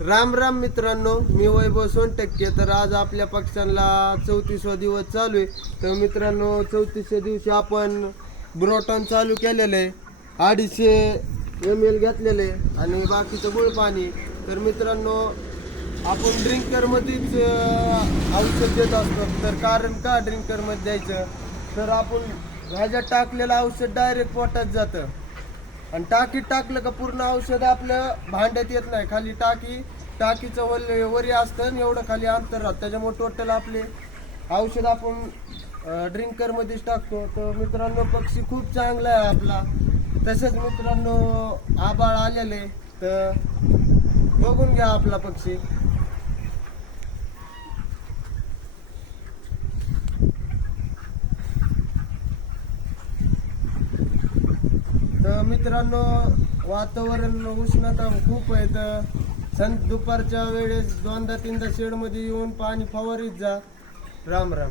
राम राम मित्रांनो मी वैभव सोनटक्के. तर आज आपल्या पक्षांना चौतीसवा दिवस चालू आहे. तर मित्रांनो चौतीसव्या दिवशी आपण ब्रोटॉन चालू केलेलं आहे. अडीचशे एम एल घेतलेलं आहे आणि बाकीचं गुळ पाणी. तर मित्रांनो आपण ड्रिंकरमध्येच औषध देत असतो. तर कारण का ड्रिंकरमध्ये द्यायचं? तर आपण ह्याच्यात टाकलेलं औषध डायरेक्ट पोटात जातं. आणि टाकीत टाकलं का पूर्ण औषध आपलं भांड्यात येत नाही. खाली टाकी टाकीचं वल वरी असतं आणि एवढं खाली अंतर राहतं. त्याच्यामुळे टोटल आपले औषध आपण ड्रिंकरमध्येच टाकतो. तर मित्रांनो पक्षी खूप चांगला आहे आपला. तसंच मित्रांनो आबाळ आलेले तर बघून घ्या आपला पक्षी. तर मित्रांनो वातावरण उष्णता खूप आहे तर सं दुपारच्या वेळेस दोनदा तीनदा शेडमध्ये येऊन पाणी फवारीत जा. राम राम.